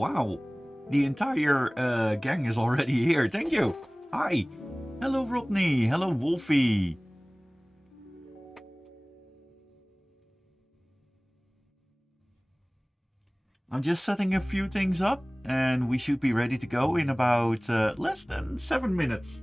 wow. The entire gang is already here. Thank you. Hi. Hello, Rodney. Hello, Wolfie. I'm just setting a few things up, and we should be ready to go in about less than 7 minutes.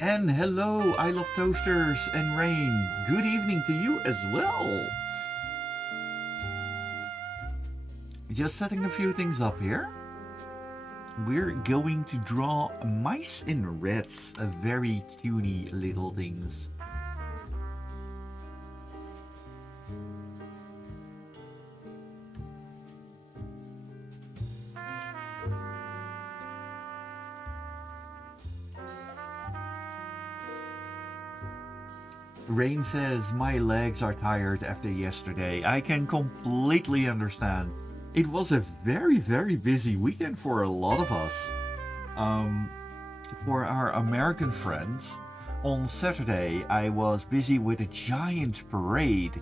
And hello, I love toasters and rain. Good evening to you as well. Just setting a few things up here. We're going to draw mice and rats, very cutie little things. Rain says, my legs are tired after yesterday. I can completely understand. It was a very, very busy weekend for a lot of us. For our American friends, on Saturday I was busy with a giant parade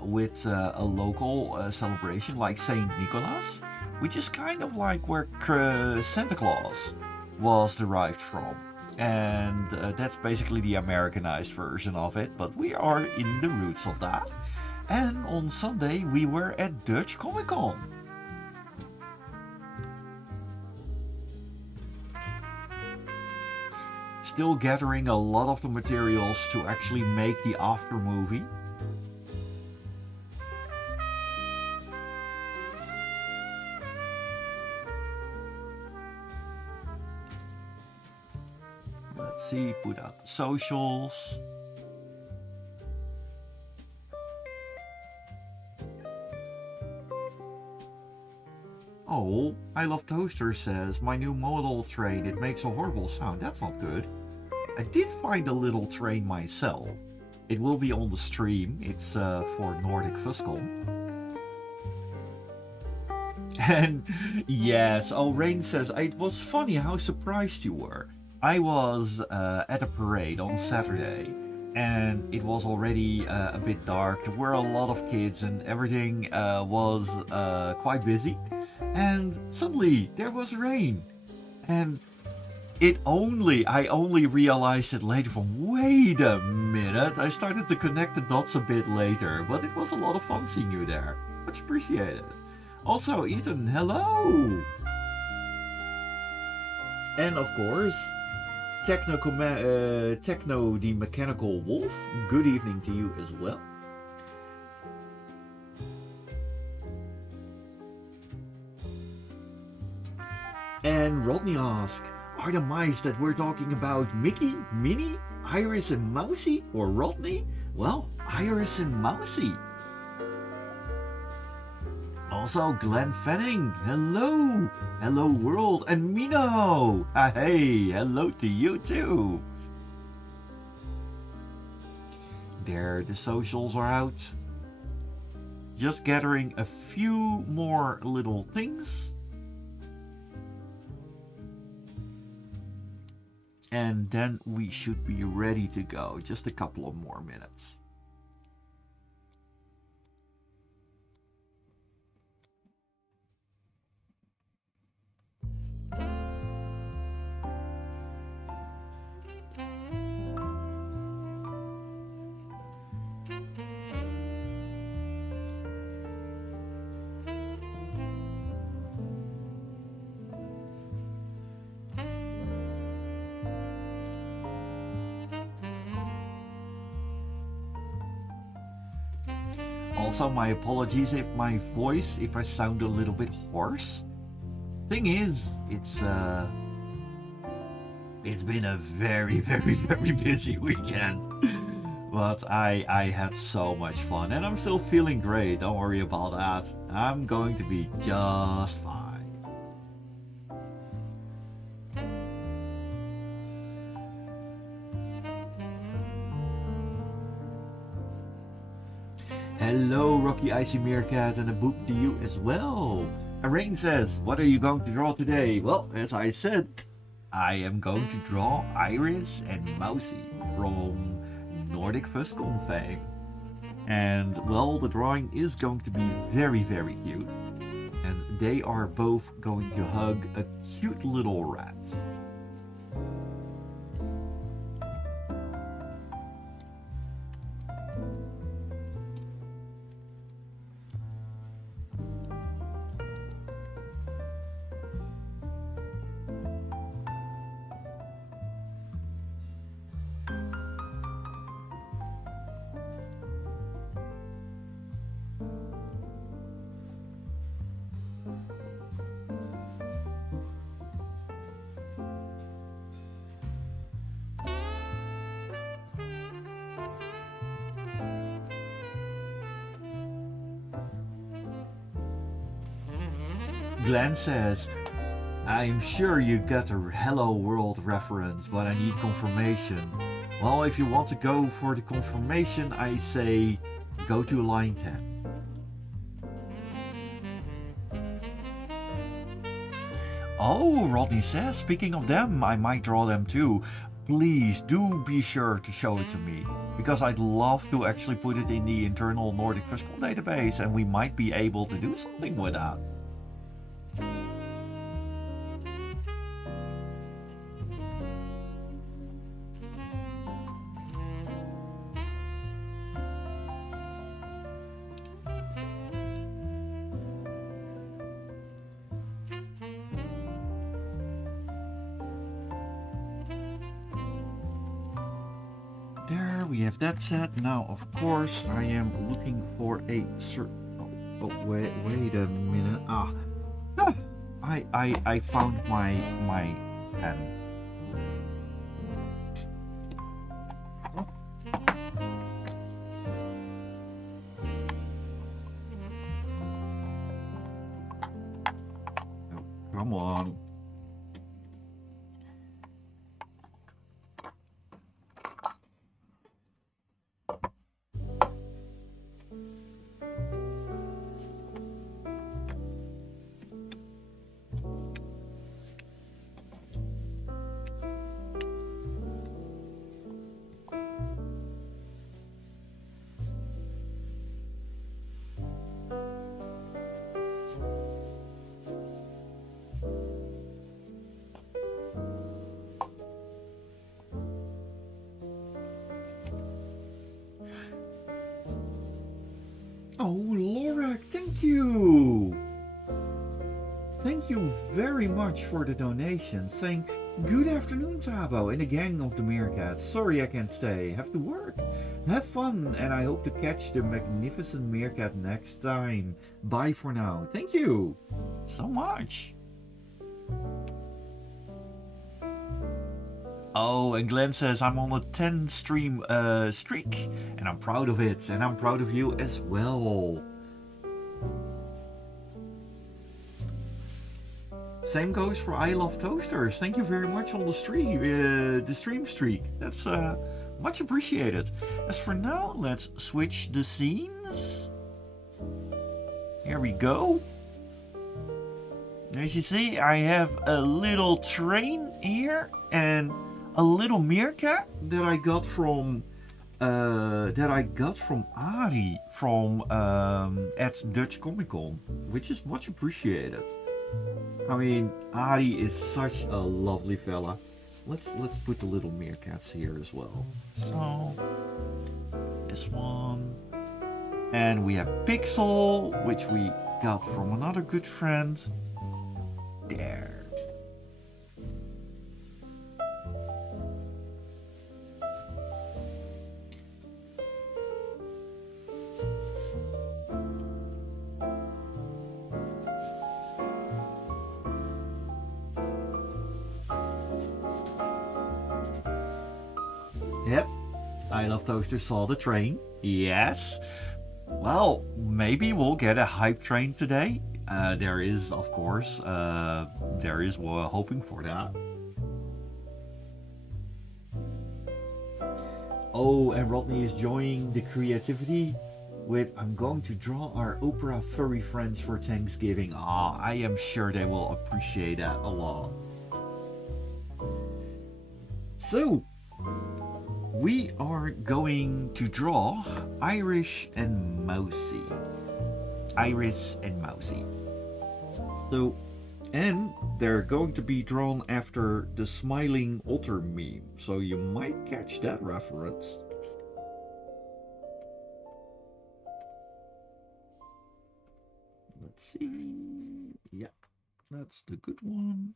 with a local celebration like Saint Nicholas, which is kind of like where Santa Claus was derived from. And that's basically the Americanized version of it, but we are in the roots of that. And on Sunday we were at Dutch Comic Con. Still gathering a lot of the materials to actually make the after movie. Let's see, put out the socials. Oh, I Love Toaster says, my new model train, it makes a horrible sound. That's not good. I did find a little train myself. It will be on the stream. It's for Nordic Fuskel. And yes, oh, Rain says, it was funny how surprised you were. I was at a parade on Saturday, and it was already a bit dark. There were a lot of kids, and everything was quite busy. And suddenly there was rain, and I only realized it later from, wait a minute, I started to connect the dots a bit later, but it was a lot of fun seeing you there. Much appreciated. Also, Ethan, hello! And of course, Techno the Mechanical Wolf, good evening to you as well. And Rodney asks, are the mice that we're talking about Mickey, Minnie, Iris and Mousy, or Rodney? Well, Iris and Mousy. Also, Glenn Fanning, hello! Hello world, and Mino! Hey, hello to you too! There, the socials are out. Just gathering a few more little things. And then we should be ready to go. Just a couple of more minutes. Also, my apologies if my voice, if I sound a little bit hoarse. Thing is, it's been a very, very, very busy weekend. But I had so much fun, and I'm still feeling great. Don't worry about that. I'm going to be just fine. Hello, Rocky Icy Meerkat, and a boop to you as well. And Rain says, what are you going to draw today? Well, as I said, I am going to draw Iris and Mousy from Nordic Fuscon fame. And, well, the drawing is going to be very, very cute. And they are both going to hug a cute little rat. Glenn says, I'm sure you got a Hello World reference, but I need confirmation. Well, if you want to go for the confirmation, I say go to line 10. Oh, Rodney says, speaking of them, I might draw them too. Please do be sure to show it to me, because I'd love to actually put it in the internal Nordic Fuscon database, and we might be able to do something with that. There, we have that set. Now, of course, I am looking for a certain... Oh, wait a minute. I found my pen. Oh, come on. Oh, Lorak, thank you! Thank you very much for the donation, saying, good afternoon, Thabo, and the gang of the Meerkats. Sorry I can't stay, have to work. Have fun, and I hope to catch the magnificent Meerkat next time. Bye for now. Thank you so much. Oh, and Glenn says, I'm on a 10 stream streak, and I'm proud of it, and I'm proud of you as well. Same goes for I Love Toasters. Thank you very much on the stream streak. That's much appreciated. As for now, let's switch the scenes. Here we go. As you see, I have a little train here, and a little meerkat that I got from Ari from at Dutch Comic Con, which is much appreciated. I mean, Ari is such a lovely fella. Let's put the little meerkats here as well. So this one, and we have Pixel, which we got from another good friend. There. Yep, I Love Toaster saw the train. Yes. Well, maybe we'll get a hype train today. There is, of course, we're hoping for that. Oh, and Rodney is enjoying the creativity with I'm going to draw our opera furry friends for Thanksgiving. Ah, I am sure they will appreciate that a lot. So, we are going to draw Irish and Mousy. Iris and Mousy. So, and they're going to be drawn after the smiling otter meme, so you might catch that reference. Let's see. Yeah, that's the good one.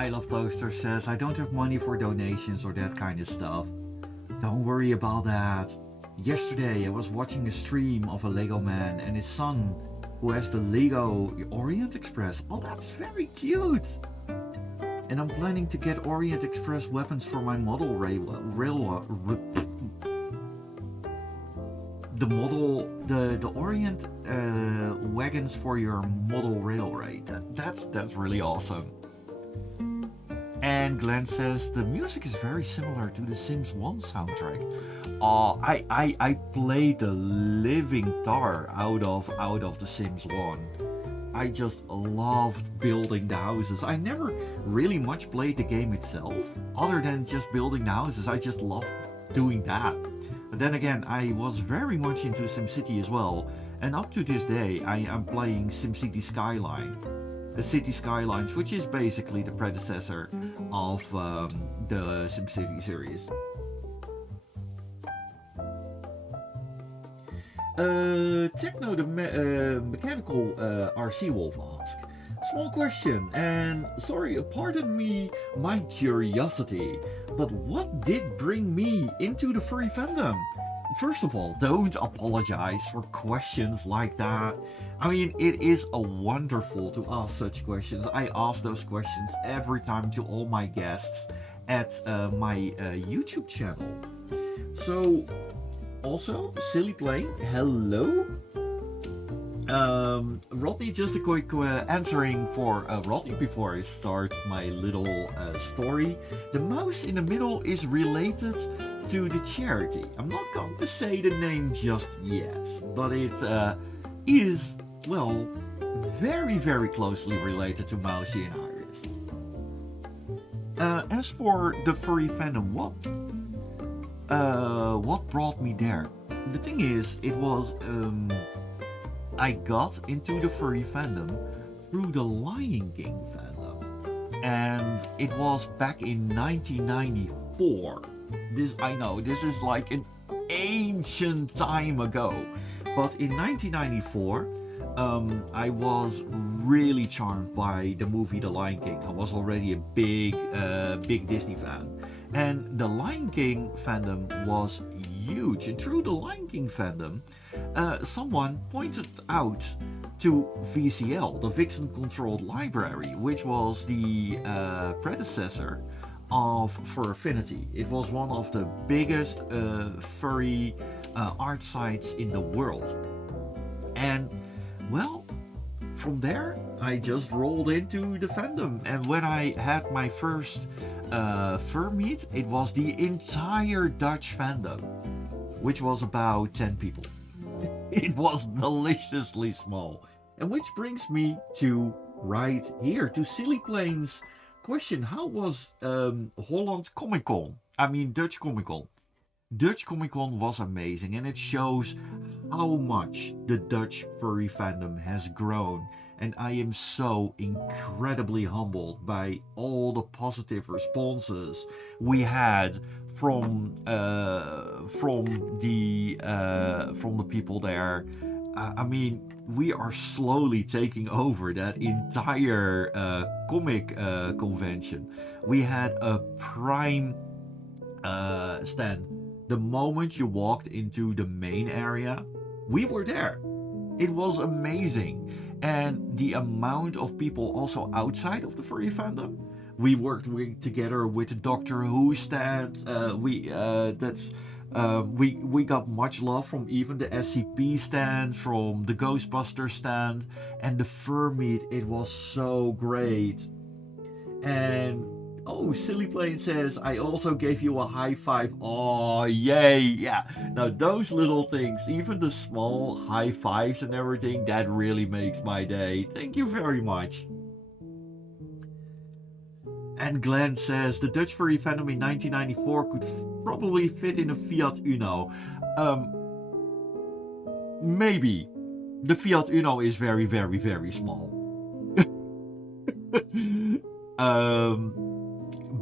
I Love Toaster says, I don't have money for donations or that kind of stuff. Don't worry about that. Yesterday I was watching a stream of a Lego man and his son who has the Lego Orient Express. Oh, that's very cute. And I'm planning to get Orient Express weapons for my model the Orient wagons for your model railway. That's really awesome. And Glenn says the music is very similar to the Sims 1 soundtrack. I played the living tar out of the Sims 1. I just loved building the houses. I never really much played the game itself, other than just building the houses. I just loved doing that. But then again, I was very much into SimCity as well, and up to this day I am playing SimCity Skyline. The City Skylines, which is basically the predecessor of the SimCity series. Techno the mechanical RC Wolf asks, small question, and sorry, pardon me my curiosity, but what did bring me into the furry fandom? First of all, don't apologize for questions like that. I mean, it is wonderful to ask such questions. I ask those questions every time to all my guests at my YouTube channel. So, also, Silly Plane, hello. Rodney, just a quick answering for Rodney before I start my little story. The mouse in the middle is related to the charity. I'm not going to say the name just yet, but it is, well, very, very closely related to Mousy and Iris. As for the furry fandom, what brought me there? The thing is, it was I got into the furry fandom through the Lion King fandom, and it was back in 1994. I know this is like an ancient time ago, but in 1994 I was really charmed by the movie The Lion King. I was already a big Disney fan, and the Lion King fandom was huge. And through the Lion King fandom, someone pointed out to VCL, the Vixen Controlled Library, which was the predecessor of Fur Affinity. It was one of the biggest furry art sites in the world. And well, from there I just rolled into the fandom, and when I had my first fur meet, it was the entire Dutch fandom, which was about 10 people. It was deliciously small. And which brings me to right here, to Silly Plane's question. How was Holland Comic Con? I mean Dutch Comic Con. Dutch Comic Con was amazing, and it shows how much the Dutch furry fandom has grown. And I am so incredibly humbled by all the positive responses we had from the people there. I mean, we are slowly taking over that entire comic convention. We had a prime stand. The moment you walked into the main area, we were there. It was amazing. And the amount of people also outside of the furry fandom. We worked together with the Doctor Who stand. We got much love from even the SCP stand, from the Ghostbusters stand, and the fur meet. It was so great. And oh, Silly Plane says, I also gave you a high five. Oh, yay. Yeah. Now, those little things, even the small high fives and everything, that really makes my day. Thank you very much. And Glenn says, the Dutch furry fandom in 1994 could probably fit in a Fiat Uno. Maybe. The Fiat Uno is very, very, very small.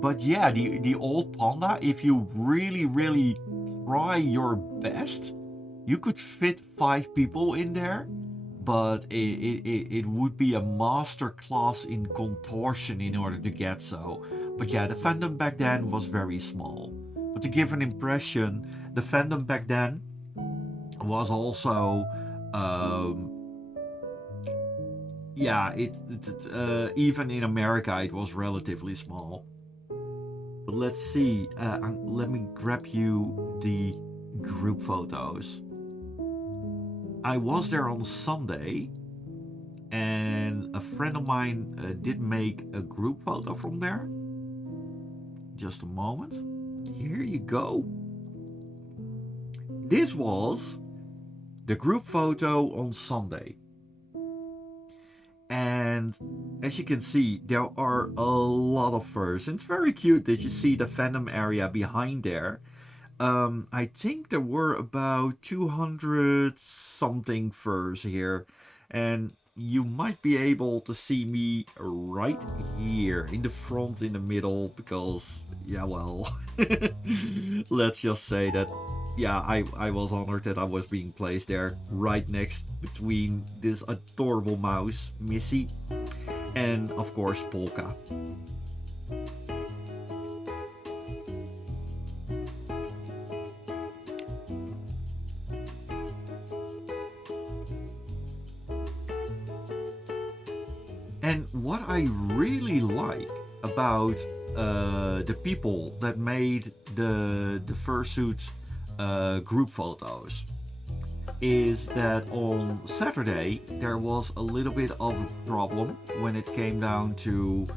But yeah, the old Panda, if you really, really try your best, you could fit 5 people in there. but it would be a master class in contortion in order to get so. But yeah, the fandom back then was very small. But to give an impression, the fandom back then was also, um, yeah, even in America it was relatively small. But let's see. Let me grab you the group photos. I was there on Sunday, and a friend of mine did make a group photo from there. Just a moment. Here you go. This was the group photo on Sunday. And as you can see, there are a lot of furs. And it's very cute that you see the fandom area behind there. I think there were about 200 something furs here. And you might be able to see me right here in the front, in the middle, because, yeah, well, let's just say that, yeah, I was honored that I was being placed there right next between this adorable mouse, Missy, and of course Polka. And what I really like about the people that made the fursuit group photos is that on Saturday there was a little bit of a problem when it came down to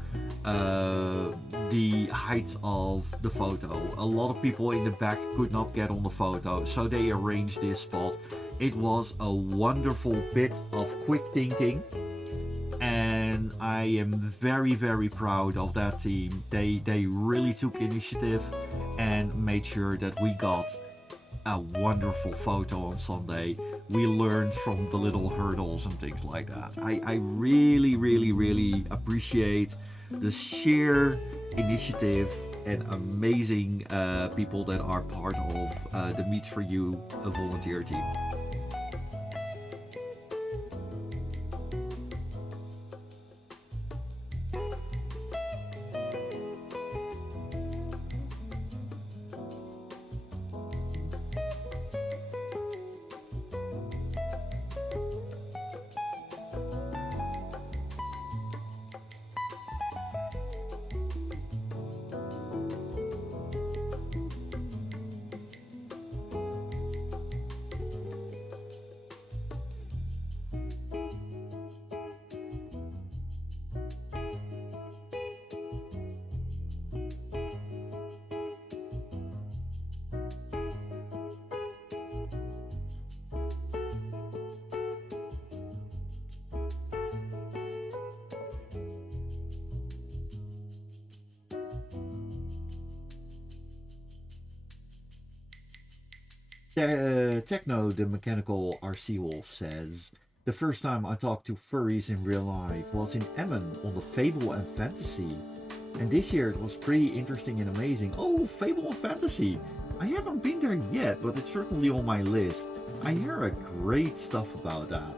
the height of the photo. A lot of people in the back could not get on the photo, so they arranged this spot. It was a wonderful bit of quick thinking, and I am very, very proud of that team. They really took initiative and made sure that we got a wonderful photo on Sunday. We learned from the little hurdles and things like that. I really, really, really appreciate the sheer initiative and amazing people that are part of the Meets for You volunteer team. Techno, the mechanical RC Wolf, says, the first time I talked to furries in real life was in Emmen on the Fable and Fantasy. And this year it was pretty interesting and amazing. Oh, Fable and Fantasy! I haven't been there yet, but it's certainly on my list. I hear a great stuff about that.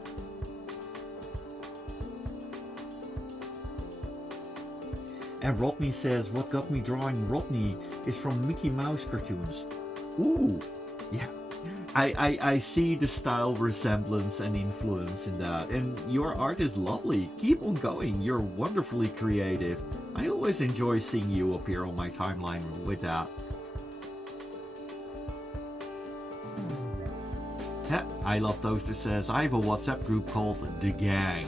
And Rodney says, what got me drawing Rodney is from Mickey Mouse cartoons. Ooh, yeah. I see the style resemblance and influence in that, and your art is lovely. Keep on going, you're wonderfully creative. I always enjoy seeing you appear on my timeline with that. Yeah, I Love Toaster says, I have a WhatsApp group called The Gang.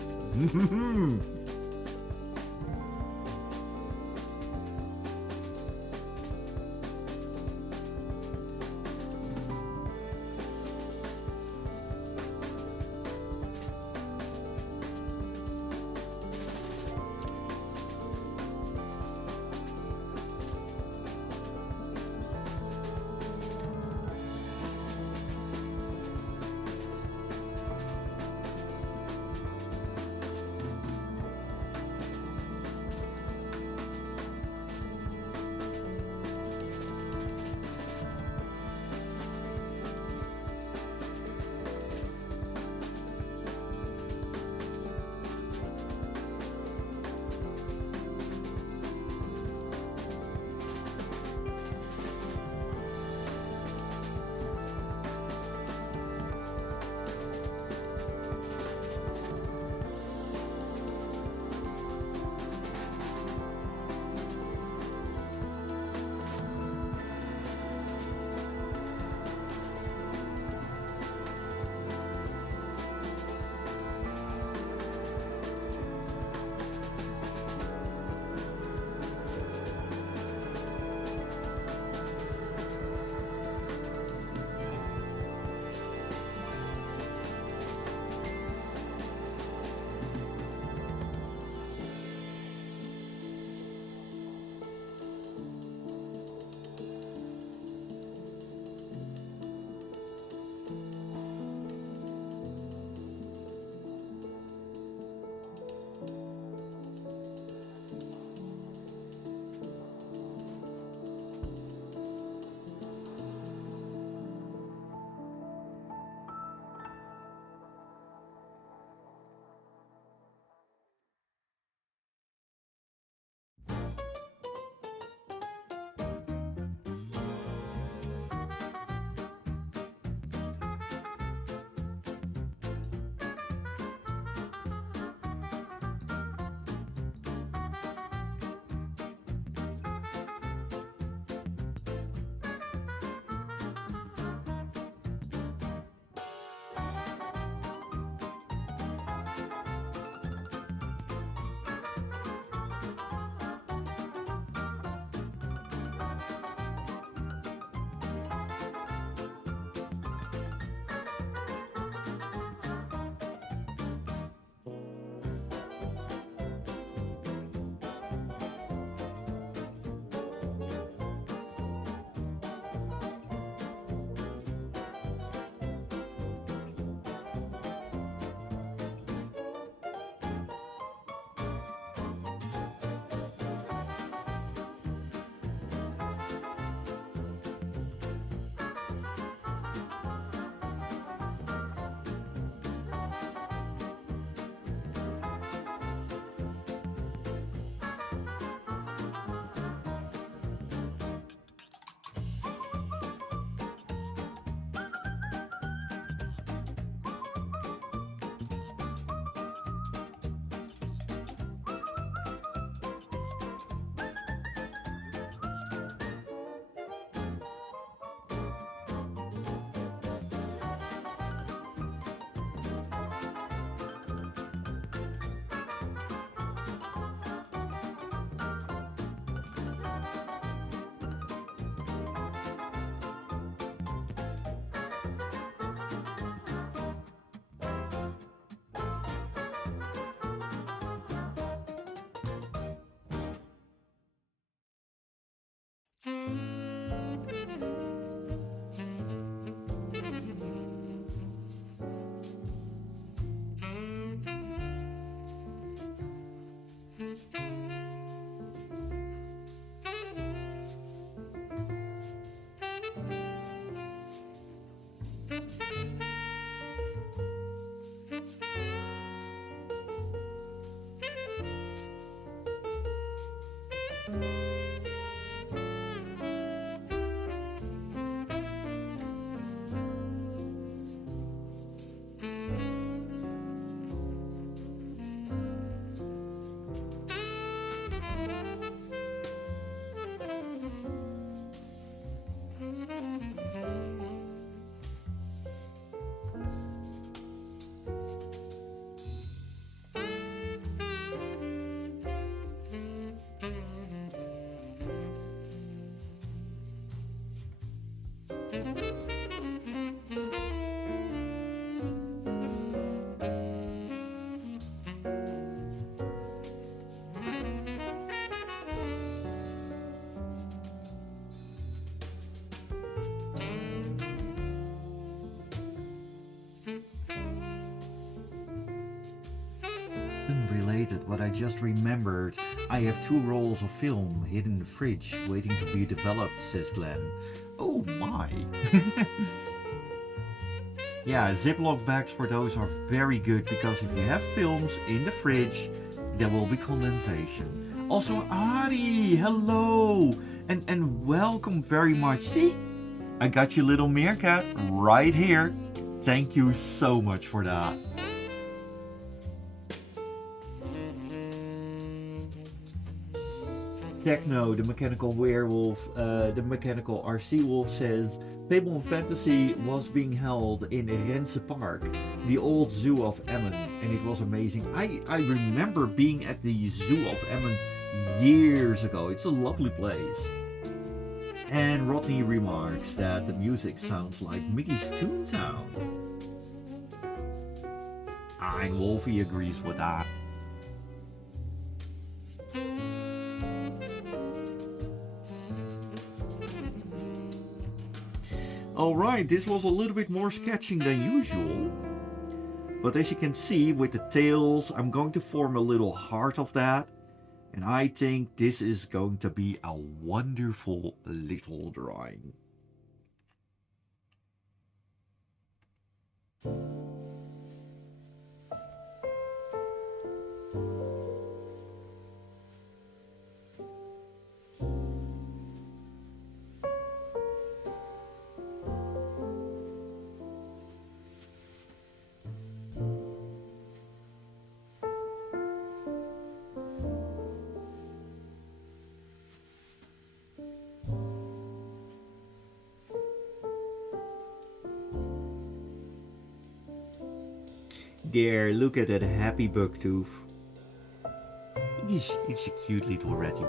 Unrelated, but I just remembered I have 2 rolls of film hidden in the fridge waiting to be developed, says Glenn. Oh my! Yeah, Ziploc bags for those are very good because if you have films in the fridge, there will be condensation. Also, Ari, hello! And welcome very much. See? I got you little Meerkat right here. Thank you so much for that. Techno, the mechanical werewolf, the mechanical RC wolf says, Fable and Fantasy was being held in Rense Park, the old zoo of Emmen, and it was amazing. I remember being at the zoo of Emmen years ago. It's a lovely place. And Rodney remarks that the music sounds like Mickey's Toontown. And Wolfie agrees with that. Alright, this was a little bit more sketching than usual. But as you can see with the tails, I'm going to form a little heart of that. And I think this is going to be a wonderful little drawing. There, look at that happy bucktooth. It's a cute little ratty.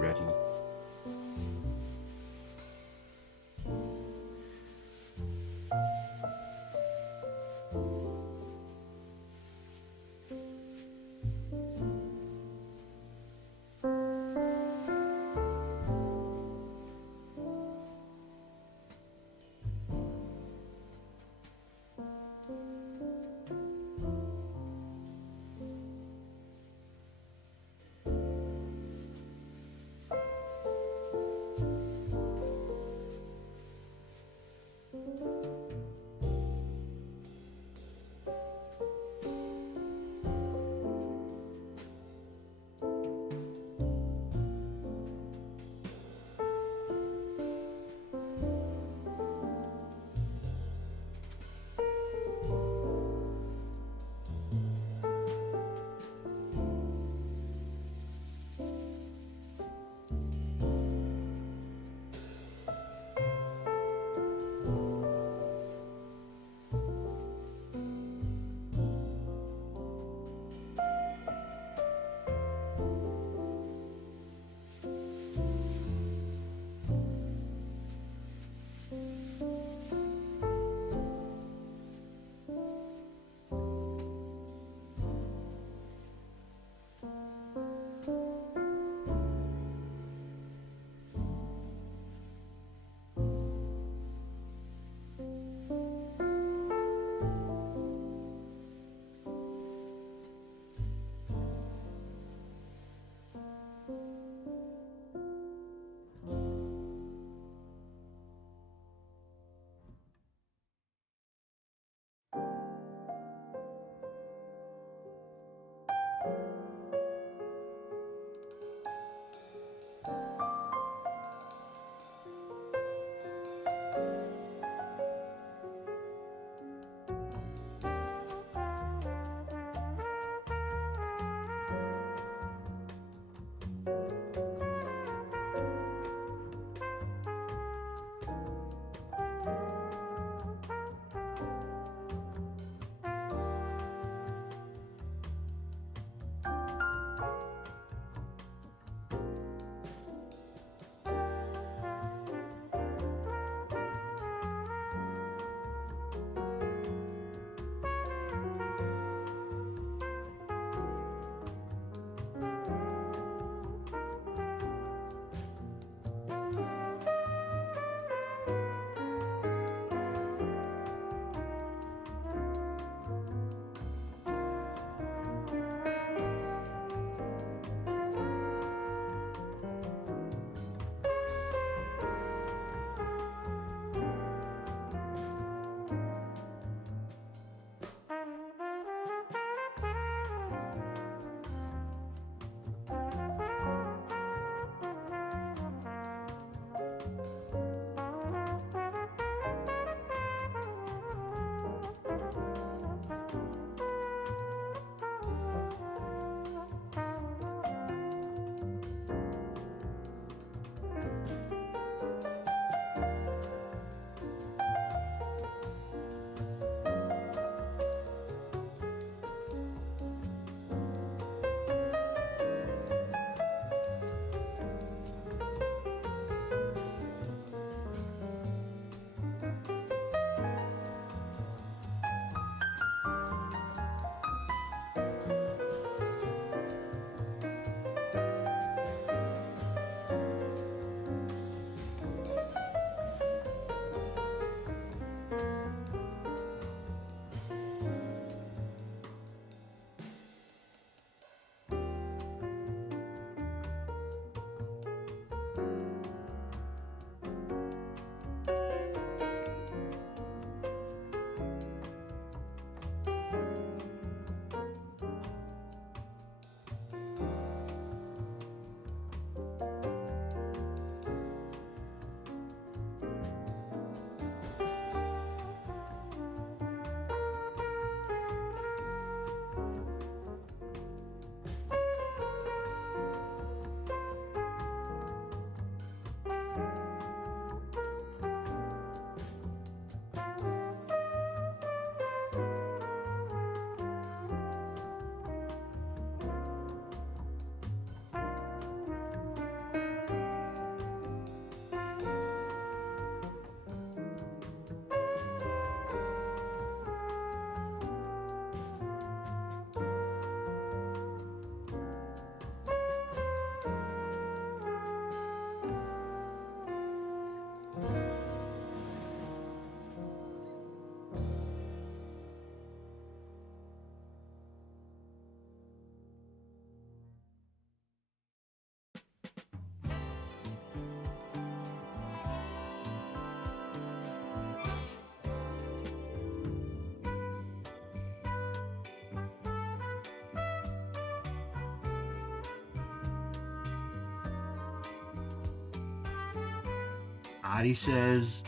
Ari says,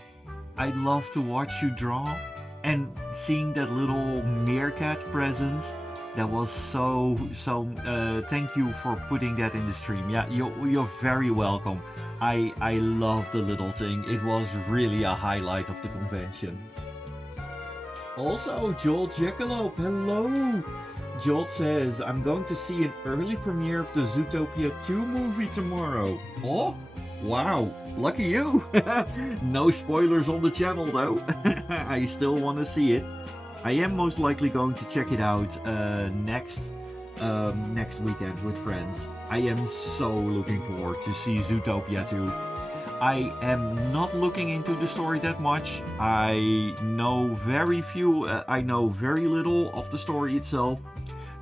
I'd love to watch you draw. And seeing that little Meerkat present, that was thank you for putting that in the stream. Yeah, you're very welcome. I love the little thing. It was really a highlight of the convention. Also, Joel Jackalope, hello! Joel says, I'm going to see an early premiere of the Zootopia 2 movie tomorrow. Oh, wow, lucky you! No spoilers on the channel though. I still want to see it. I am most likely going to check it out next weekend with friends. I am so looking forward to see Zootopia 2. I am not looking into the story that much. I know very little of the story itself.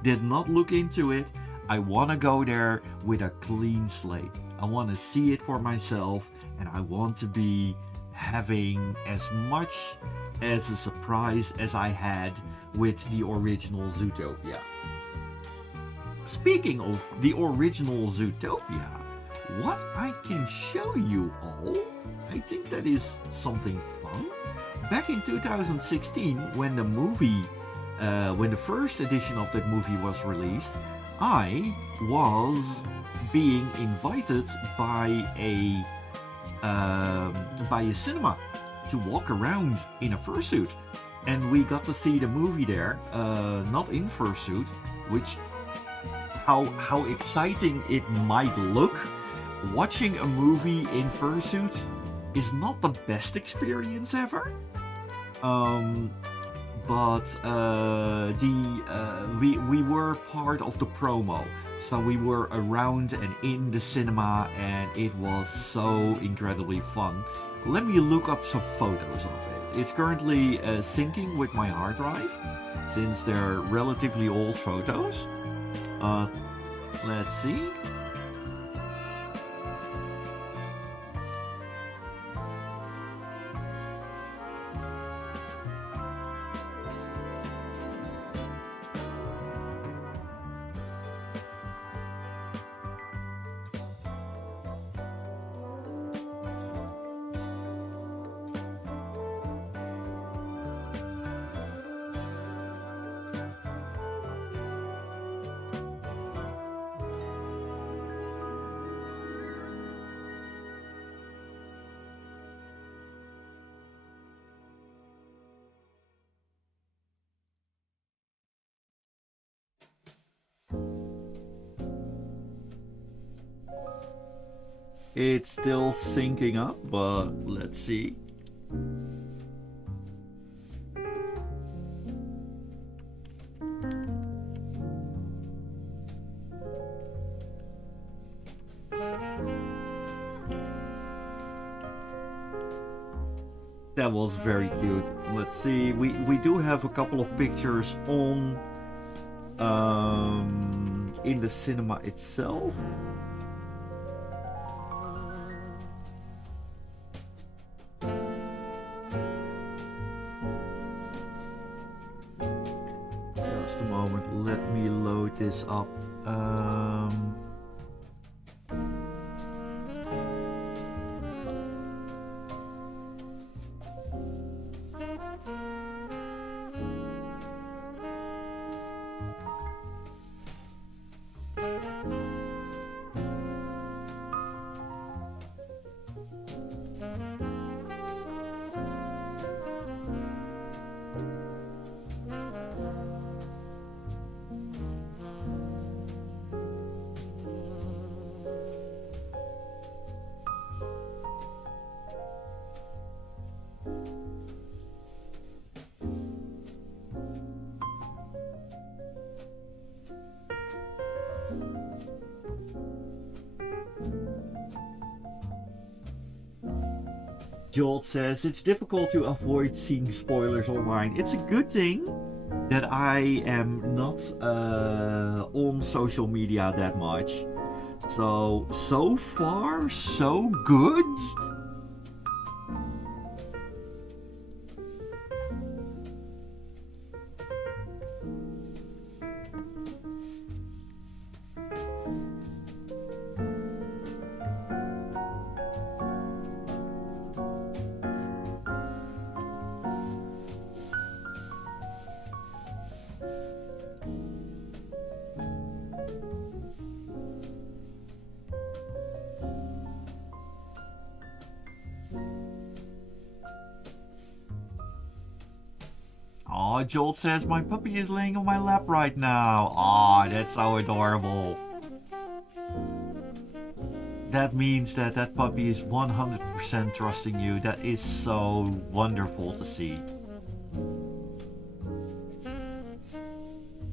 Did not look into it. I want to go there with a clean slate. I want to see it for myself, and I want to be having as much as a surprise as I had with the original Zootopia. Speaking of the original Zootopia, what I can show you all, I think that is something fun. Back in 2016, when the first edition of that movie was released, I was being invited by a cinema to walk around in a fursuit, and we got to see the movie there, not in fursuit, which how exciting it might look. Watching a movie in fursuit is not the best experience ever. But we were part of the promo, so we were around and in the cinema, and it was so incredibly fun. Let me look up some photos of it. It's currently syncing with my hard drive, since they're relatively old photos. Let's see. It's still syncing up, but let's see. That was very cute. Let's see. We do have a couple of pictures on in the cinema itself. Just a moment. Let me load this up. Jolt says, it's difficult to avoid seeing spoilers online. It's a good thing that I am not on social media that much. So far, so good. Oh, Joel says my puppy is laying on my lap right now. Oh, that's so adorable. That means that that puppy is 100% trusting you. That is so wonderful to see.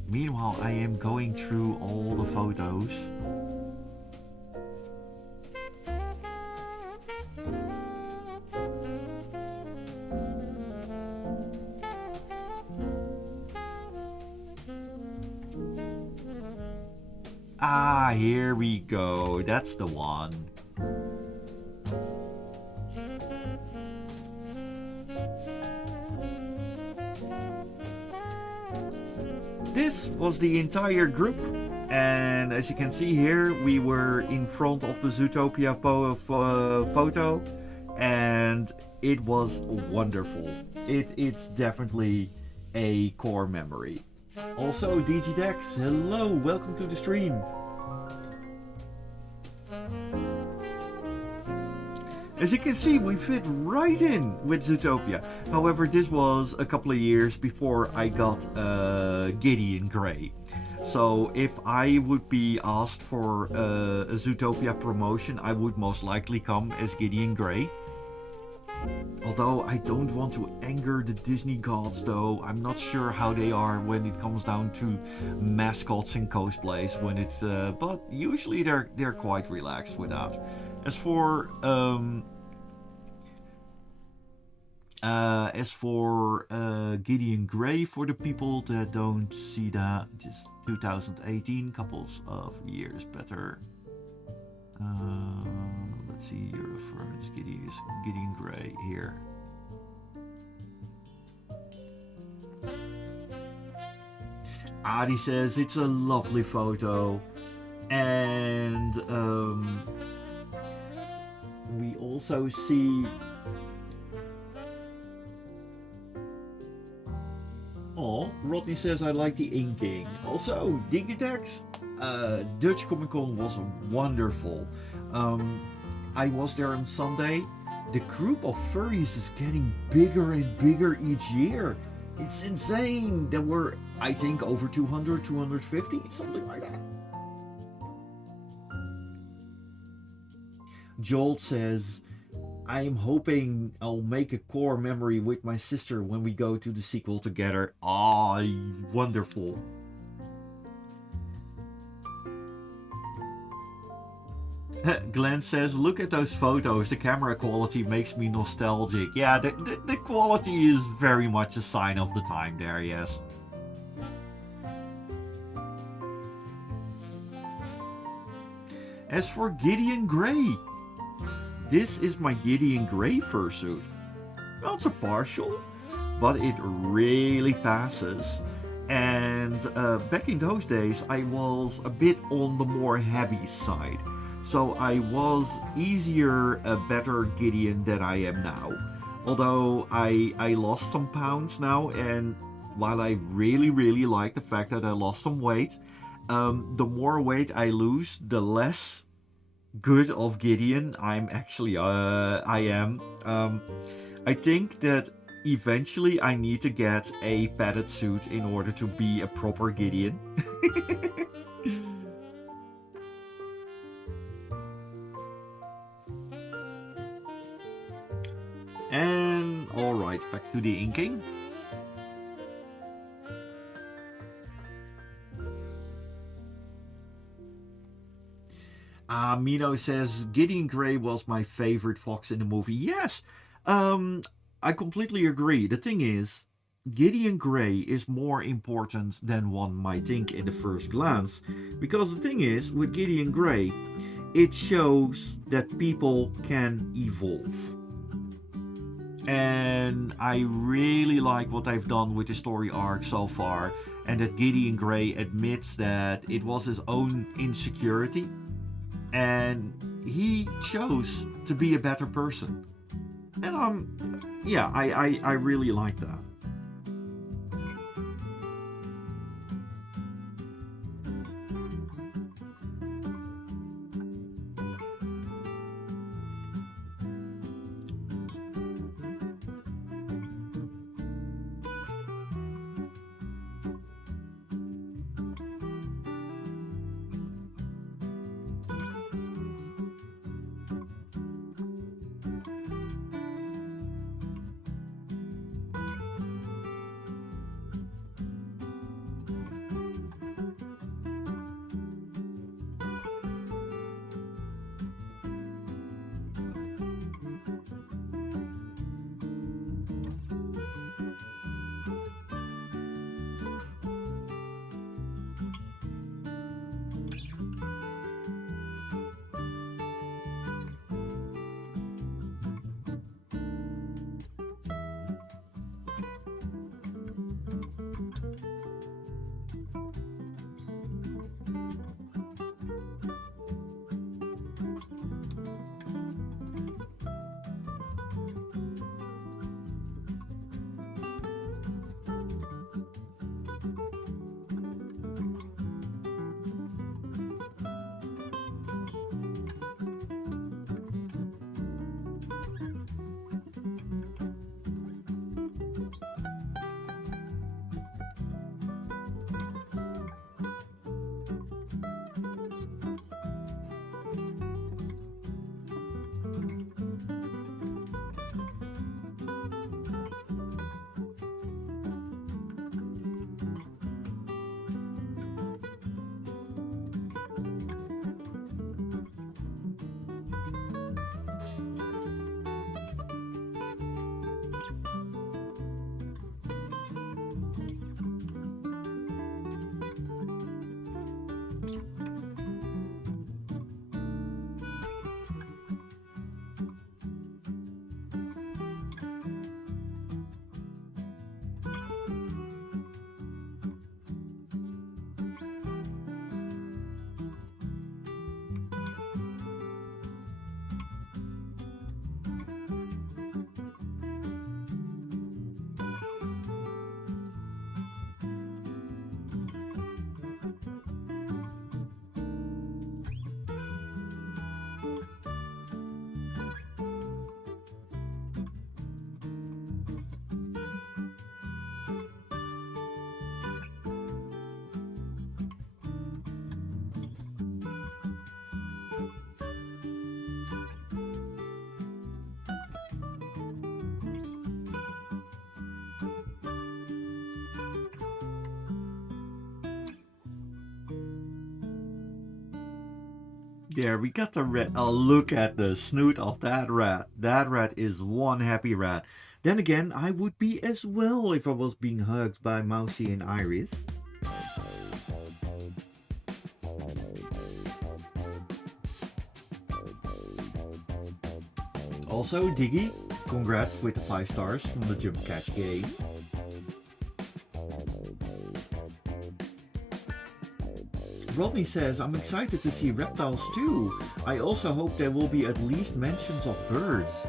Meanwhile, I am going through all the photos. Ah, here we go. That's the one. This was the entire group, and as you can see here, we were in front of the Zootopia photo, and it was wonderful. It's definitely a core memory. Also, DGDex, hello, welcome to the stream. As you can see, we fit right in with Zootopia. However, this was a couple of years before I got Gideon Grey. So if I would be asked for a Zootopia promotion, I would most likely come as Gideon Grey. Although I don't want to anger the Disney gods though, I'm not sure how they are when it comes down to mascots and cosplays. When it's, but usually they're quite relaxed with that. As for Gideon Grey, for the people that don't see that, just 2018, couples of years better. Let's see your reference, Gideon Grey here. Adi says it's a lovely photo, and we also see. Oh, Rodney says I like the inking. Also, Digidex, Dutch Comic Con was wonderful. I was there on Sunday. The group of furries is getting bigger and bigger each year. It's insane. There were, I think, over 200, 250, something like that. Joel says, I am hoping I'll make a core memory with my sister when we go to the sequel together. Ah, wonderful. Glenn says, look at those photos. The camera quality makes me nostalgic. Yeah, the quality is very much a sign of the time there, yes. As for Gideon Grey, this is my Gideon Grey fursuit. Well, it's a partial, but it really passes. And back in those days, I was a bit on the more heavy side. So I was easier a better Gideon than I am now. Although I lost some pounds now, and while I really like the fact that I lost some weight, the more weight I lose, the less good of Gideon I'm actually I am. I think that eventually I need to get a padded suit in order to be a proper Gideon. And alright, back to the inking. Mino says, Gideon Grey was my favorite fox in the movie. Yes, I completely agree. The thing is, Gideon Grey is more important than one might think in the first glance. Because the thing is, with Gideon Grey, it shows that people can evolve. And I really like what they've done with the story arc so far. And that Gideon Grey admits that it was his own insecurity. And he chose to be a better person. And yeah, I really like that. There, we got the rat. Oh, look at the snoot of that rat. That rat is one happy rat. Then again, I would be as well if I was being hugged by Mousy and Iris. Also, Diggy, congrats with the 5 stars from the Jump Catch game. Rodney says, I'm excited to see reptiles too. I also hope there will be at least mentions of birds.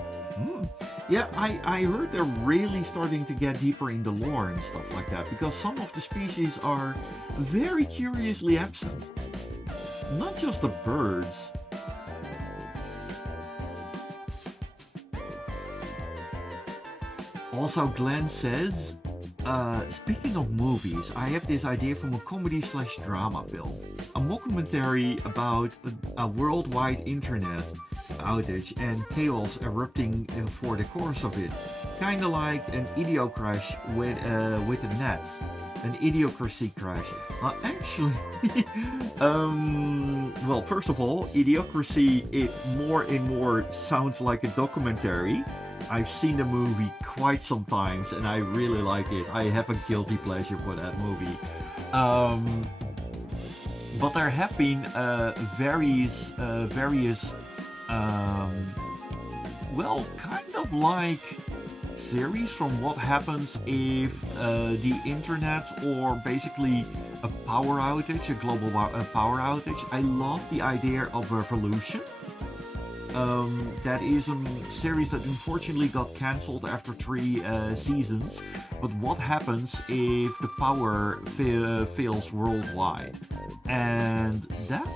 Yeah, I heard they're really starting to get deeper in the lore and stuff like that, because some of the species are very curiously absent. Not just the birds. Also, Glenn says, speaking of movies, I have this idea from a comedy/drama film. A mockumentary about a worldwide internet outage and chaos erupting for the course of it. Kinda like an idiocrash with the net. An idiocracy crash. Actually, well, first of all, idiocracy, it more and more sounds like a documentary. I've seen the movie quite some times and I really like it. I have a guilty pleasure for that movie. But there have been various well, kind of like series from what happens if the internet, or basically a power outage, a global power outage. I love the idea of revolution. That is a series that unfortunately got cancelled after 3 seasons. But what happens if the power fails worldwide? And that,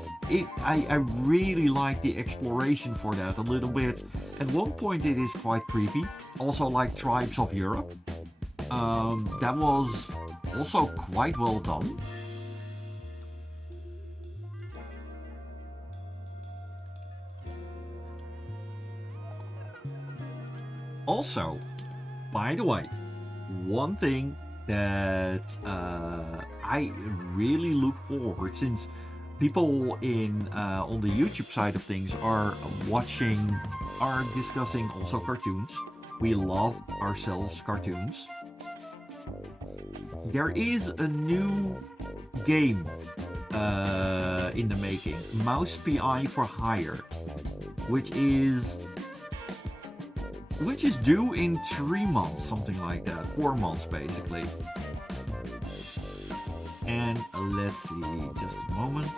I really like the exploration for that a little bit. At one point it is quite creepy, also like Tribes of Europe. That was also quite well done. Also, by the way, one thing that I really look forward, since people on the YouTube side of things are discussing also cartoons. We love ourselves cartoons. There is a new game in the making, Mouse PI for Hire, which is due in 3 months, something like that, 4 months basically. And let's see, just a moment.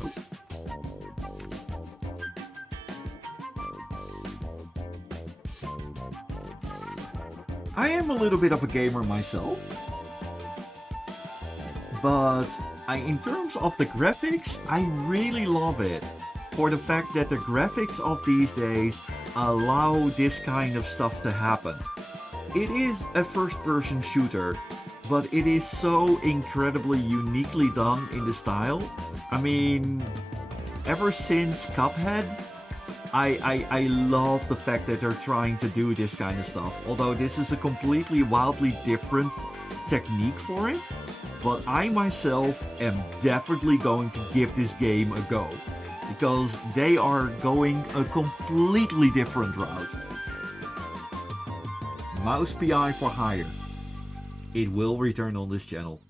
Oh. I am a little bit of a gamer myself. But in terms of the graphics, I really love it. For the fact that the graphics of these days allow this kind of stuff to happen. It is a first-person shooter, but it is so incredibly uniquely done in the style. I mean, ever since Cuphead, I love the fact that they're trying to do this kind of stuff. Although this is a completely wildly different technique for it. But I myself am definitely going to give this game a go, because they are going a completely different route. Mouse PI for Hire. It will return on this channel.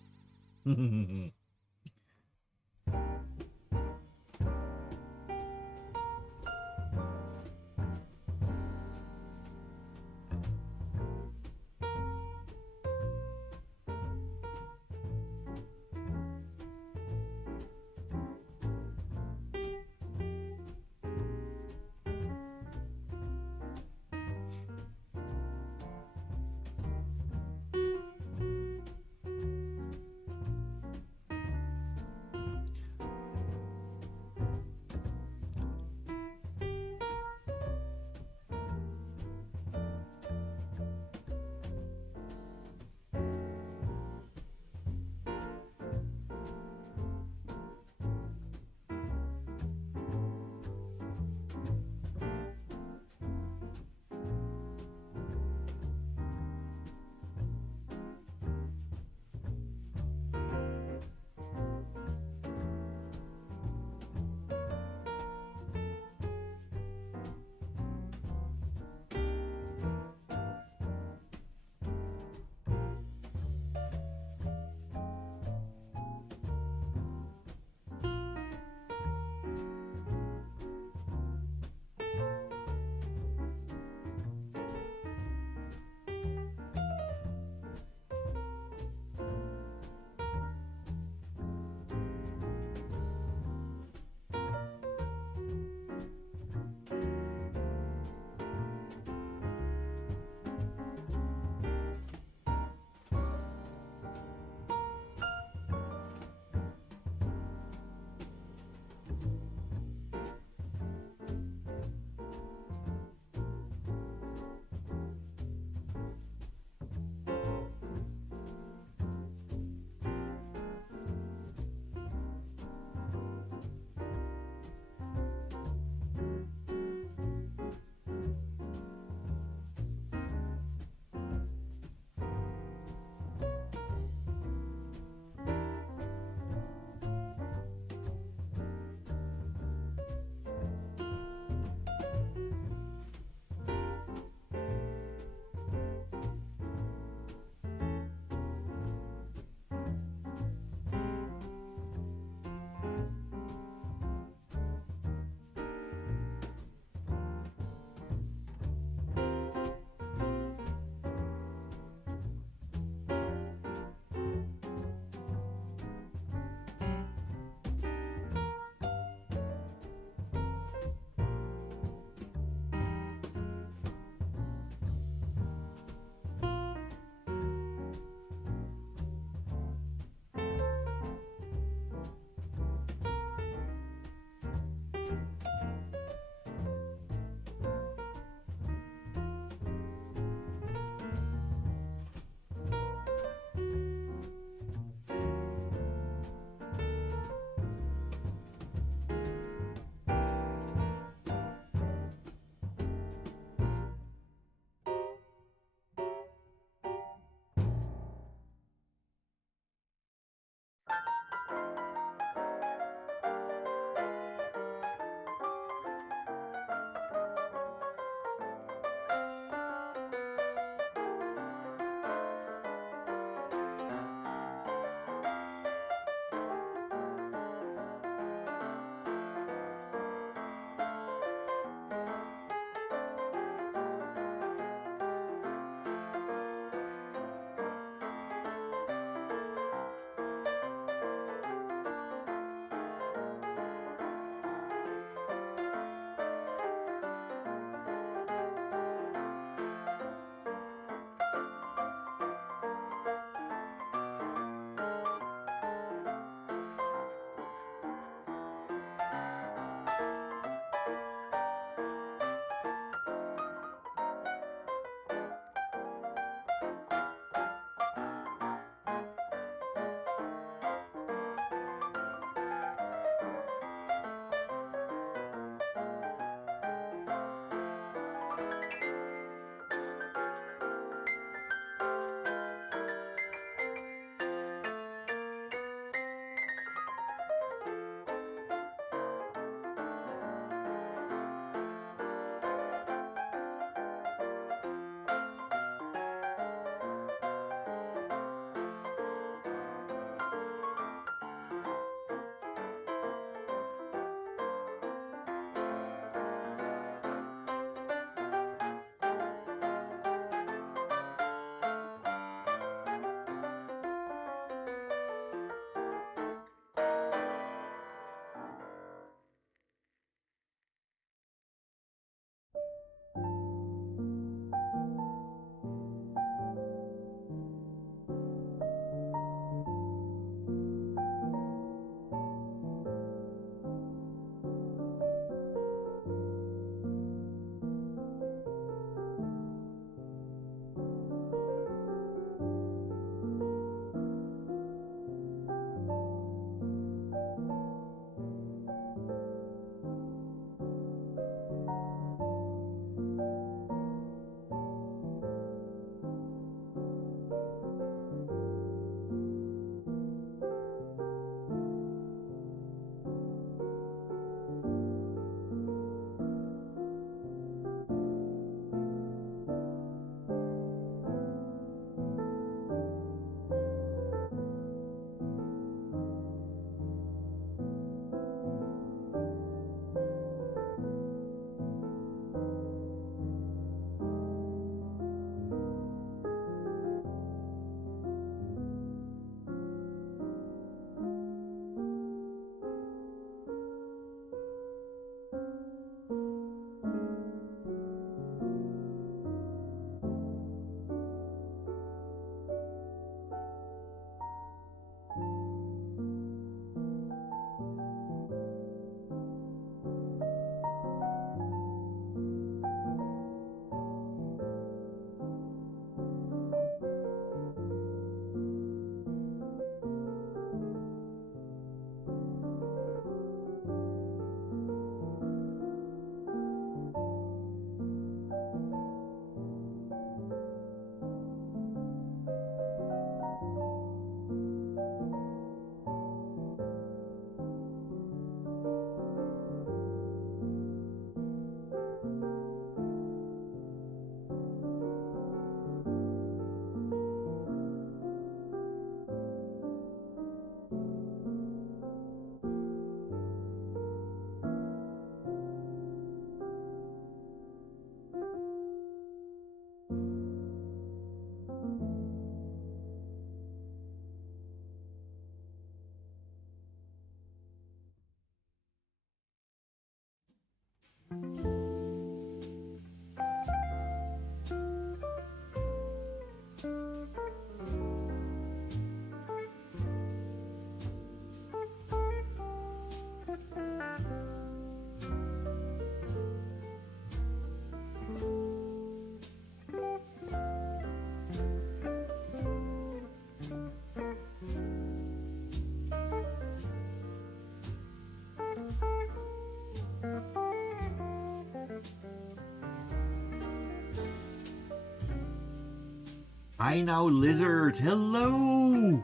Hi now, Lizard. Hello.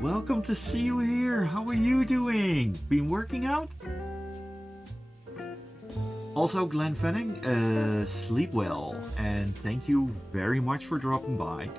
Welcome to see you here. How are you doing? Been working out? Also, Glenn Fanning, sleep well, and thank you very much for dropping by.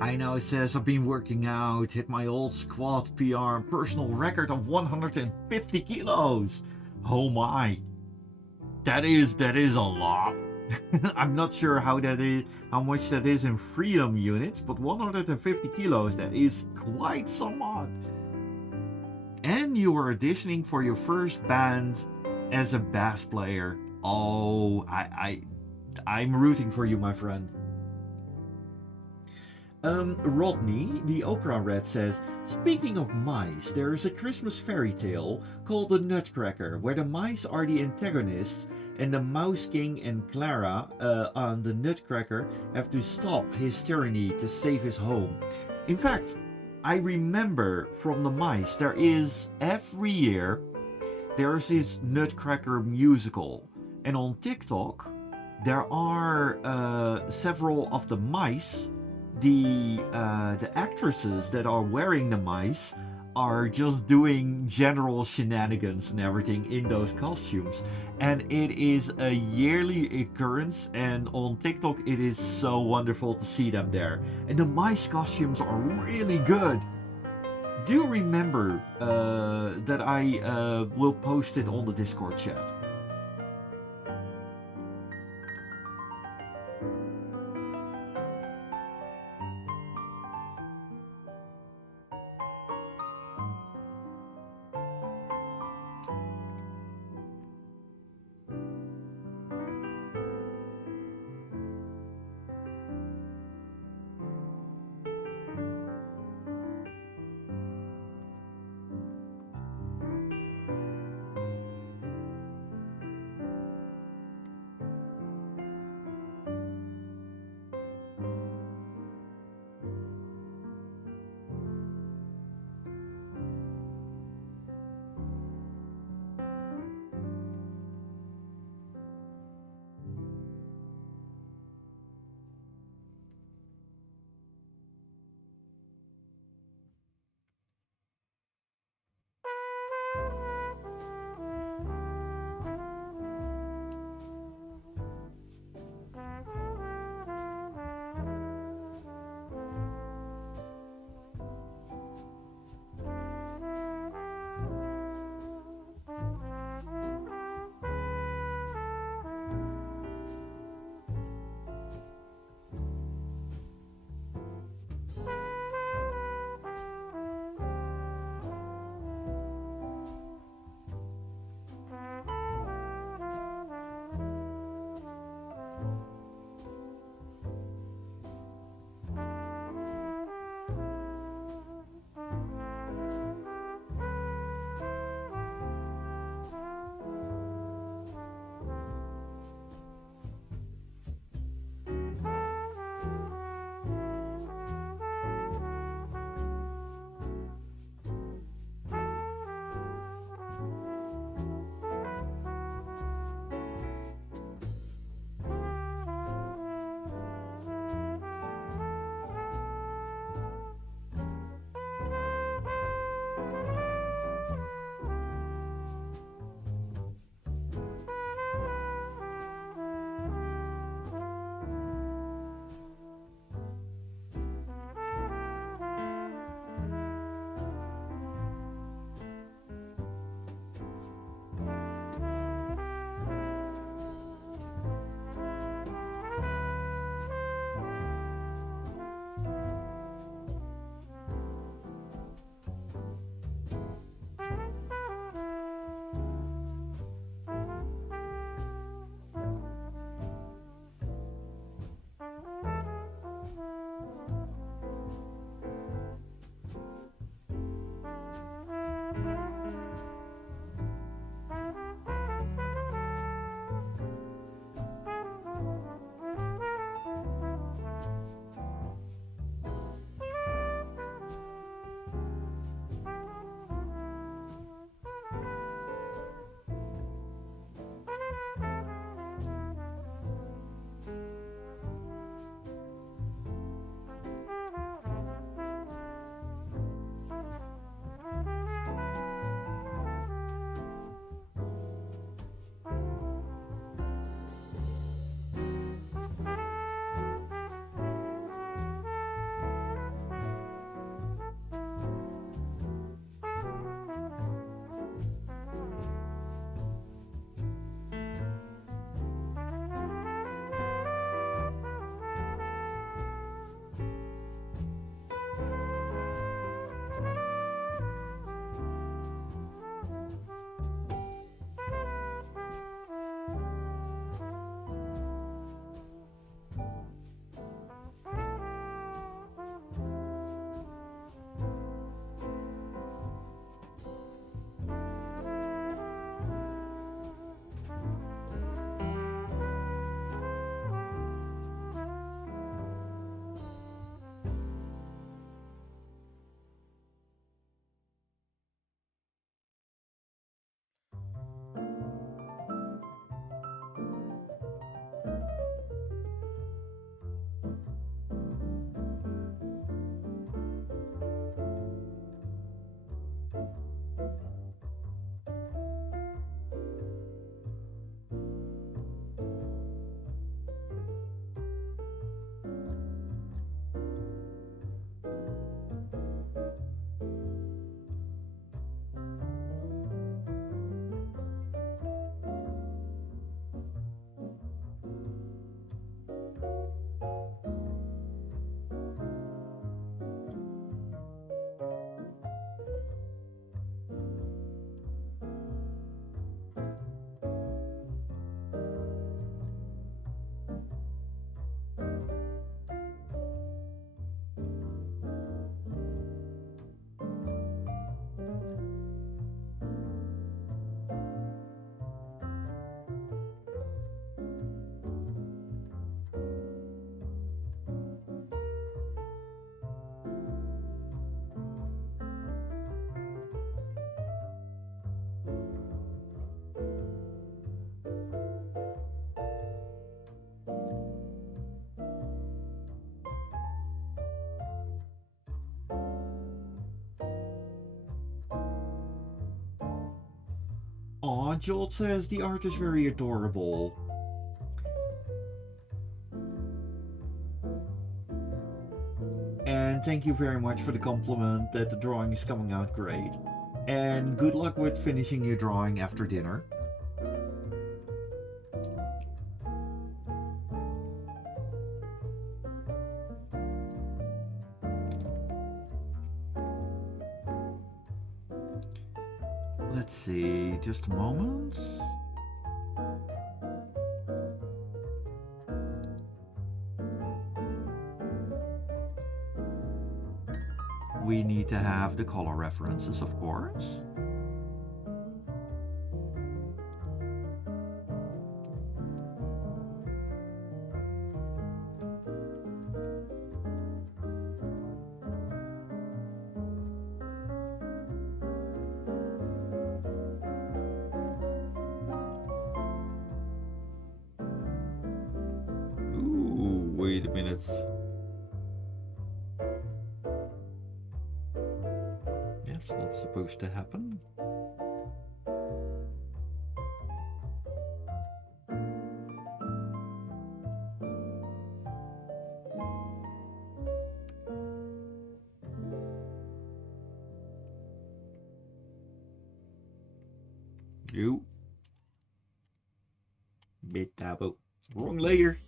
I know it says I've been working out, hit my old squat PR personal record of 150 kilos. Oh my. That is a lot. I'm not sure how much that is in freedom units, but 150 kilos, that is quite somewhat. And you were auditioning for your first band as a bass player. Oh, I'm rooting for you, my friend. Rodney, the Opera Rat says, speaking of mice, there is a Christmas fairy tale called The Nutcracker, where the mice are the antagonists and the Mouse King and Clara on the Nutcracker have to stop his tyranny to save his home. In fact, I remember from the mice, there is every year there's this Nutcracker musical, and on TikTok there are several of the mice. The actresses that are wearing the mice are just doing general shenanigans and everything in those costumes, and it is a yearly occurrence, and on TikTok it is so wonderful to see them there, and the mice costumes are really good. Do remember that I will post it on the Discord chat. Aw, Jolt says the art is very adorable. And thank you very much for the compliment that the drawing is coming out great. And good luck with finishing your drawing after dinner. Let's see, just a moment. We need to have the color references, of course. Ooh, wait a minute. That's not supposed to happen. You. Bit Thabo. Wrong layer.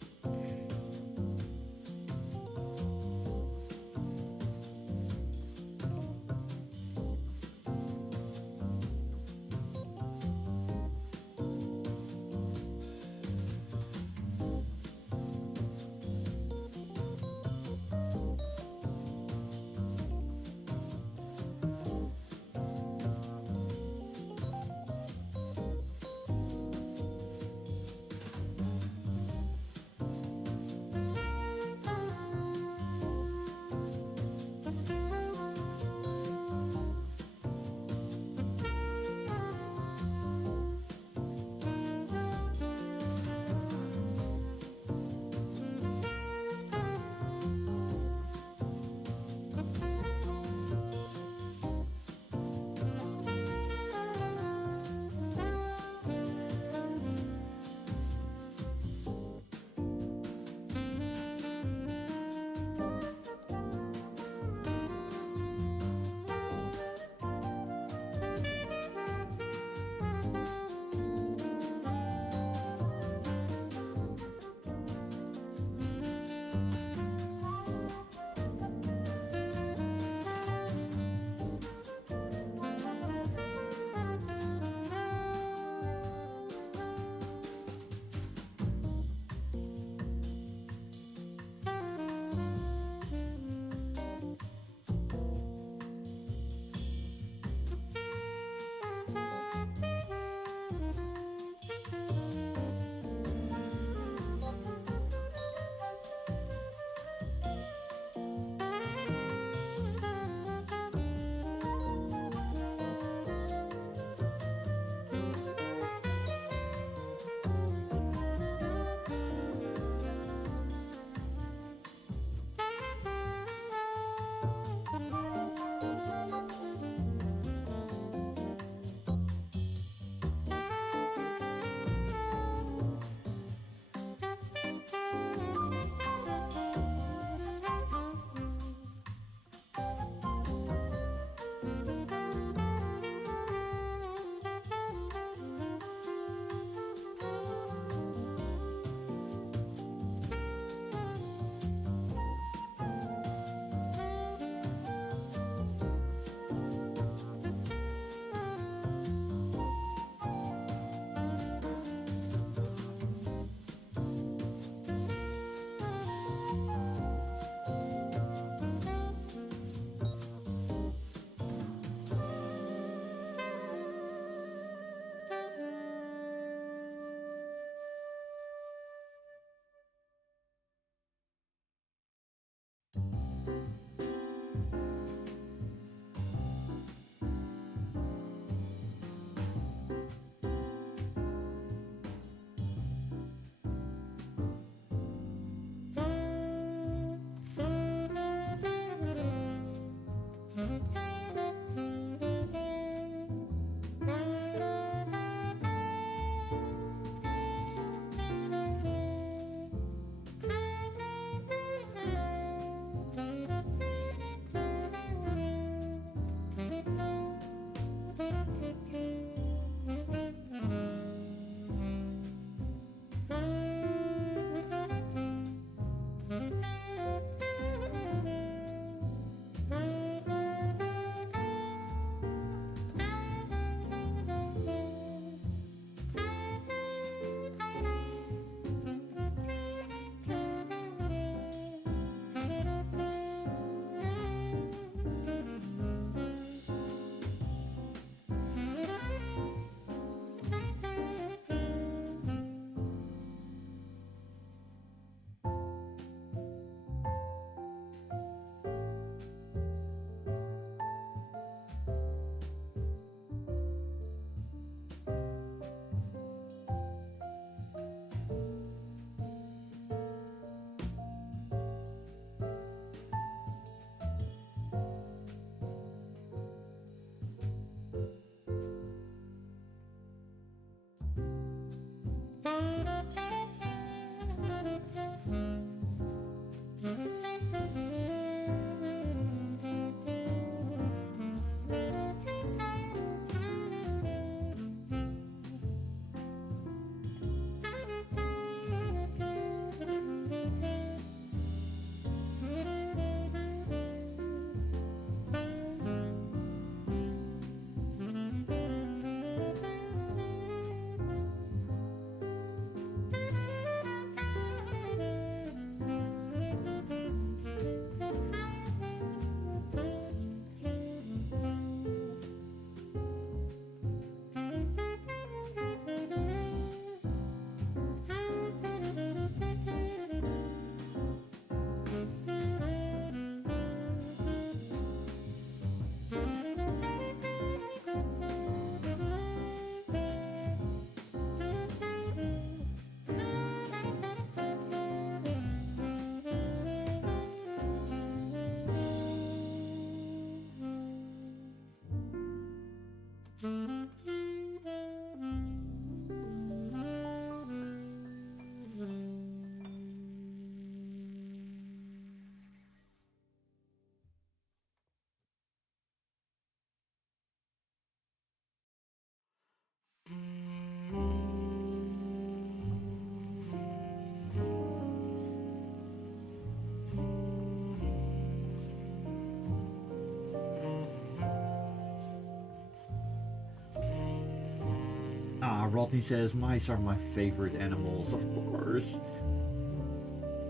Rodney says mice are my favorite animals, of course.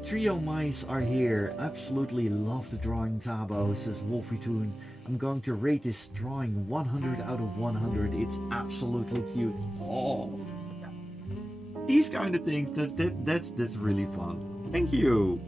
Trio mice are here. Absolutely love the drawing, Thabo, says Wolfie I'm going to rate this drawing 100 out of 100. It's absolutely cute. Oh, these kind of things, that's really fun. Thank you.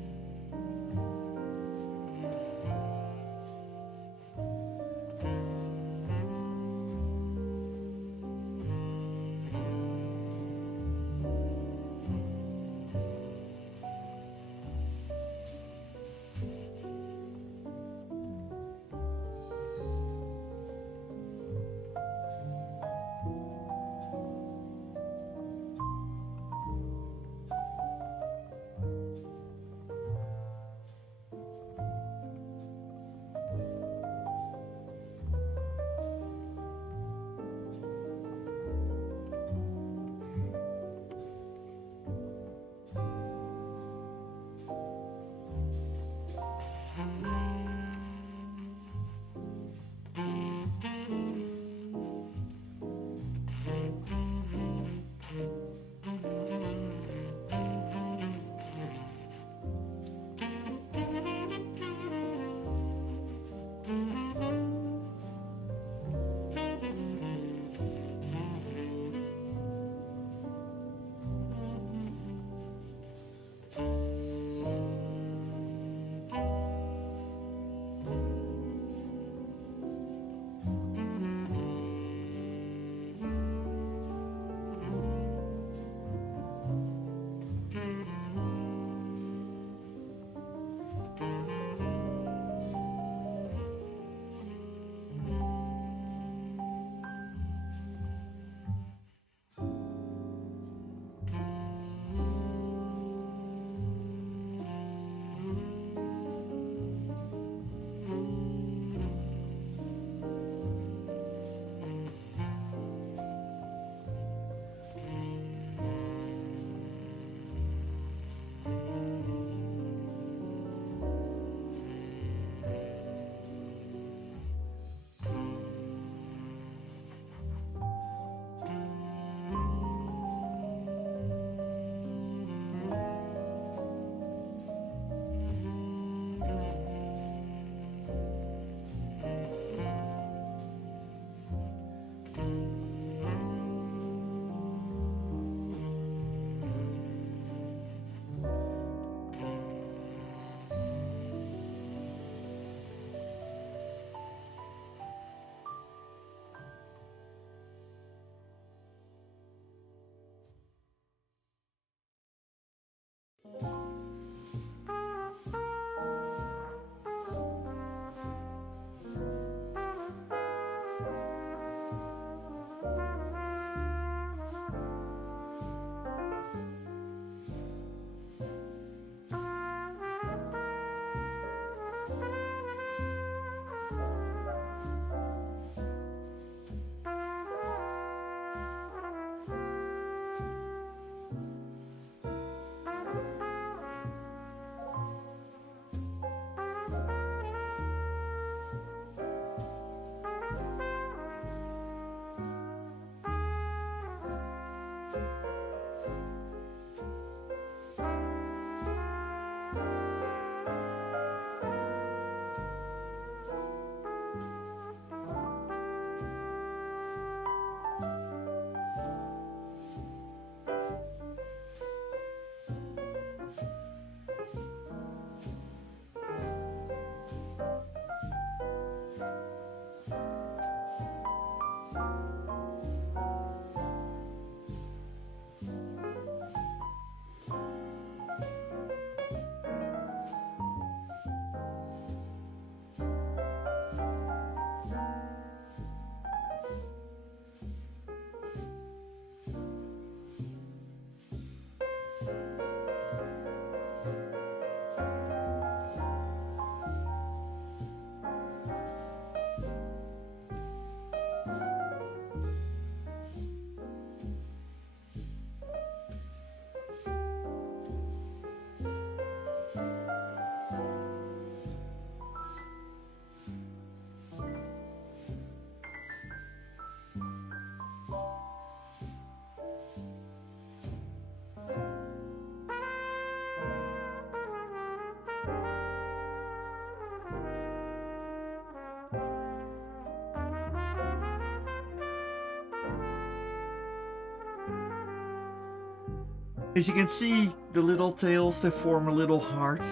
As you can see, the little tails, they form a little heart.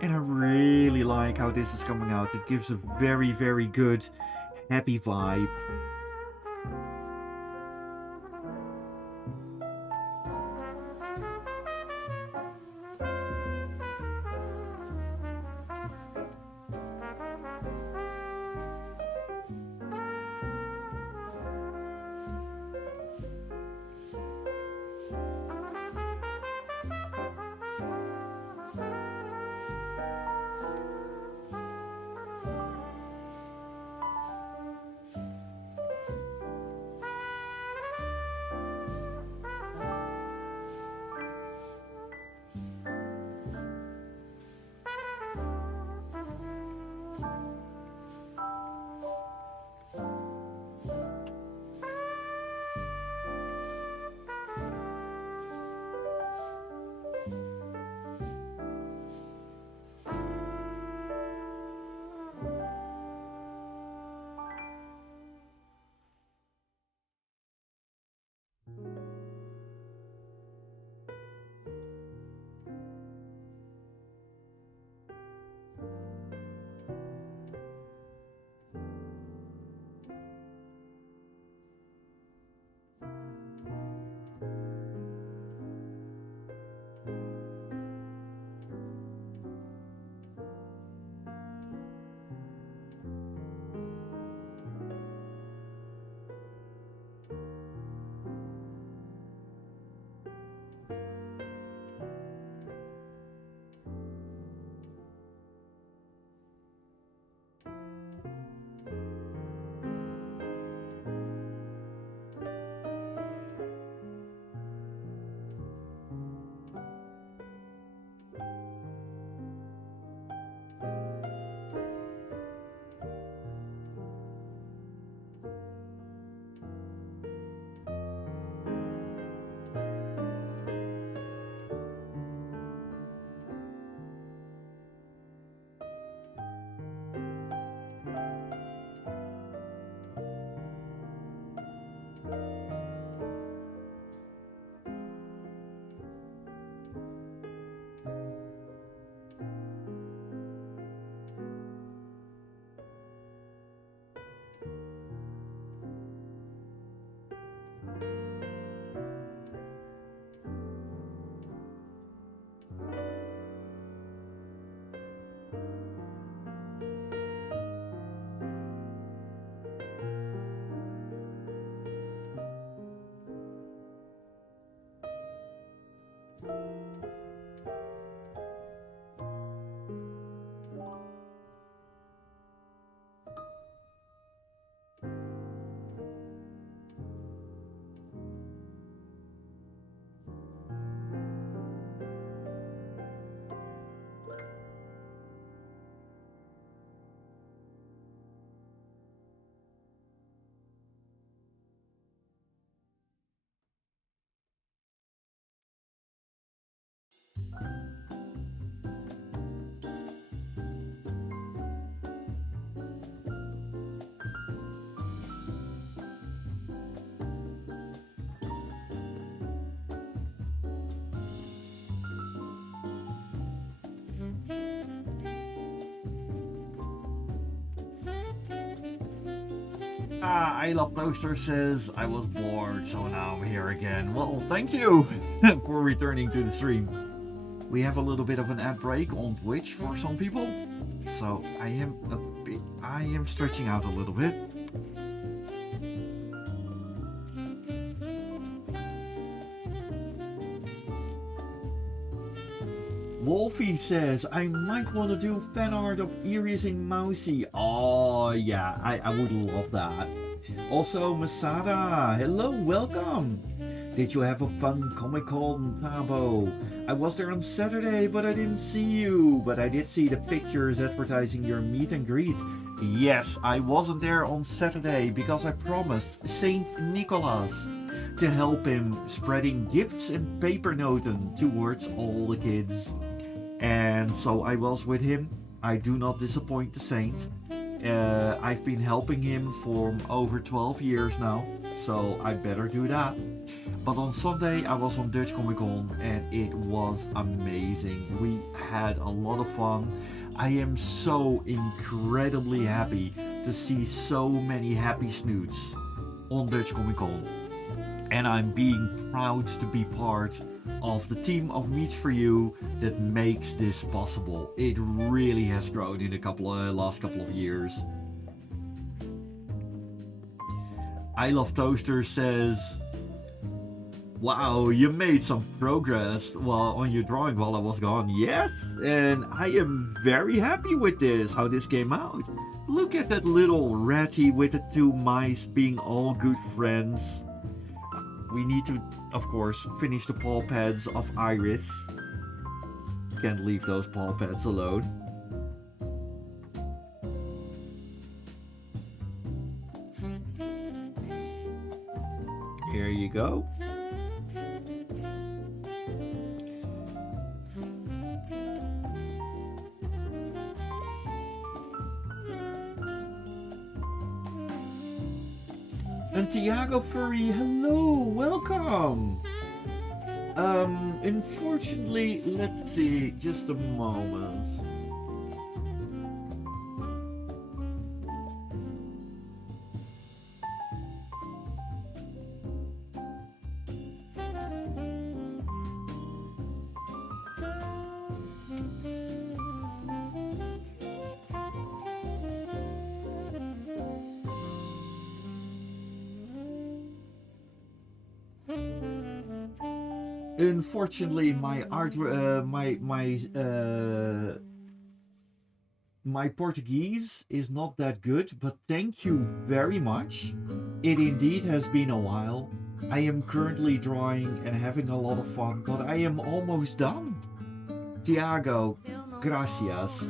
And I really like how this is coming out. It gives a very, very good, happy vibe. I Love Poster says, I was bored, so now I'm here again. Well, thank you for returning to the stream. We have a little bit of an ad break on Twitch for some people, so I am stretching out a little bit. Wolfie says, I might want to do fan art of Iris and Mousy. Oh yeah, I would love that. Also, Masada, hello, welcome. Did you have a fun Comic-Con, Thabo? I was there on Saturday, but I didn't see you. But I did see the pictures advertising your meet and greet. Yes, I wasn't there on Saturday because I promised Saint Nicholas to help him spreading gifts and paper noten towards all the kids. And so I was with him. I do not disappoint the saint. I've been helping him for over 12 years now. so I better do that. But on Sunday I was on Dutch Comic Con and it was amazing. We had a lot of fun. I am so incredibly happy to see so many happy snoots on Dutch Comic Con. And I'm being proud to be part of the team of Meets For You that makes this possible. It really has grown in the last couple of years. I Love Toaster says, wow, you made some progress on your drawing while I was gone. Yes, and I am very happy with this, how this came out. Look at that little ratty with the two mice being all good friends. We need to, of course, finish the paw pads of Iris. Can't leave those paw pads alone. Here you go. And Tiago Furry, hello, welcome. Unfortunately, let's see, just a moment. Unfortunately, my my Portuguese is not that good, but thank you very much. It indeed has been a while. I am currently drawing and having a lot of fun, but I am almost done. Tiago, gracias.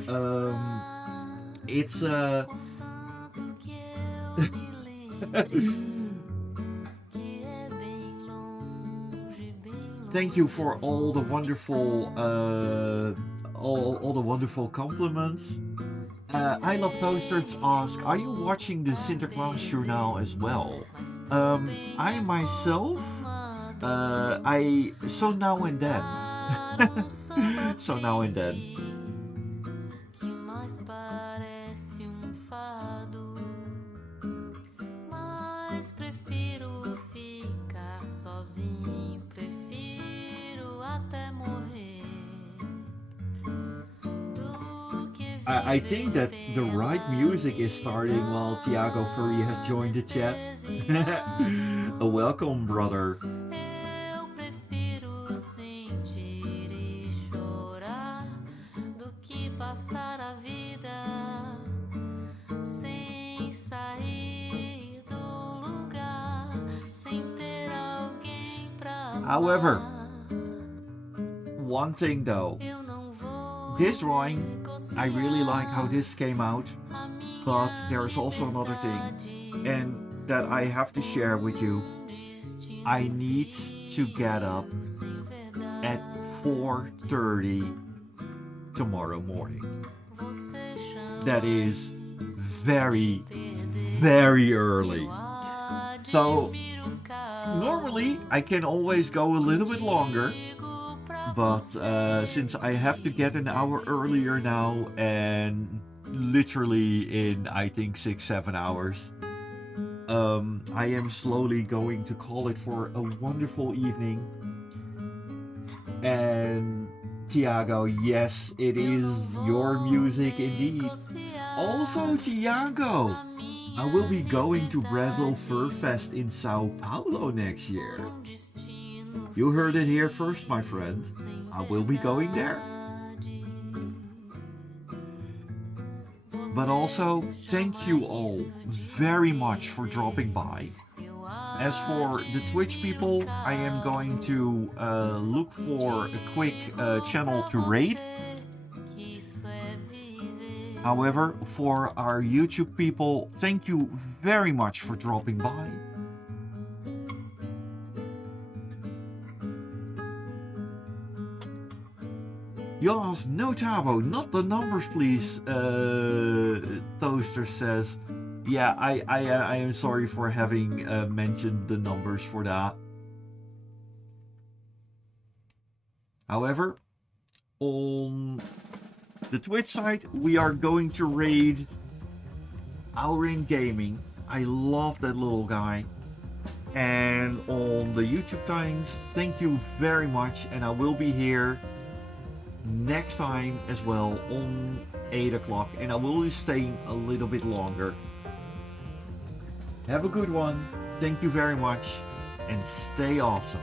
It's thank you for all the wonderful all the wonderful compliments. I Love Toasters ask, are you watching the Sinterklaas journal as well? I myself, I so now and then. So now and then. I think that the right music is starting while Tiago Furry has joined the chat. Welcome, brother. However, one thing though, this drawing, I really like how this came out, but there is also another thing, and that I have to share with you. I need to get up at 4:30 tomorrow morning. That is very, very early. So normally I can always go a little bit longer, but since I have to get an hour earlier now, and literally in I think 6-7 hours, I am slowly going to call it for a wonderful evening. And Tiago, yes, it is your music indeed. Also, Tiago, I will be going to Brazil Fur Fest in Sao Paulo next year. You heard it here first, my friend. I will be going there. But also, thank you all very much for dropping by. As for the Twitch people, I am going to look for a quick channel to raid. However, for our YouTube people, thank you very much for dropping by. Jonas, no Thabo, not the numbers please, Toaster says. Yeah, I am sorry for having mentioned the numbers for that. However, on the Twitch side, we are going to raid Aurin Gaming. I love that little guy. And on the YouTube times, thank you very much. And I will be here next time as well on 8 o'clock. And I will be staying a little bit longer. Have a good one. Thank you very much. And stay awesome.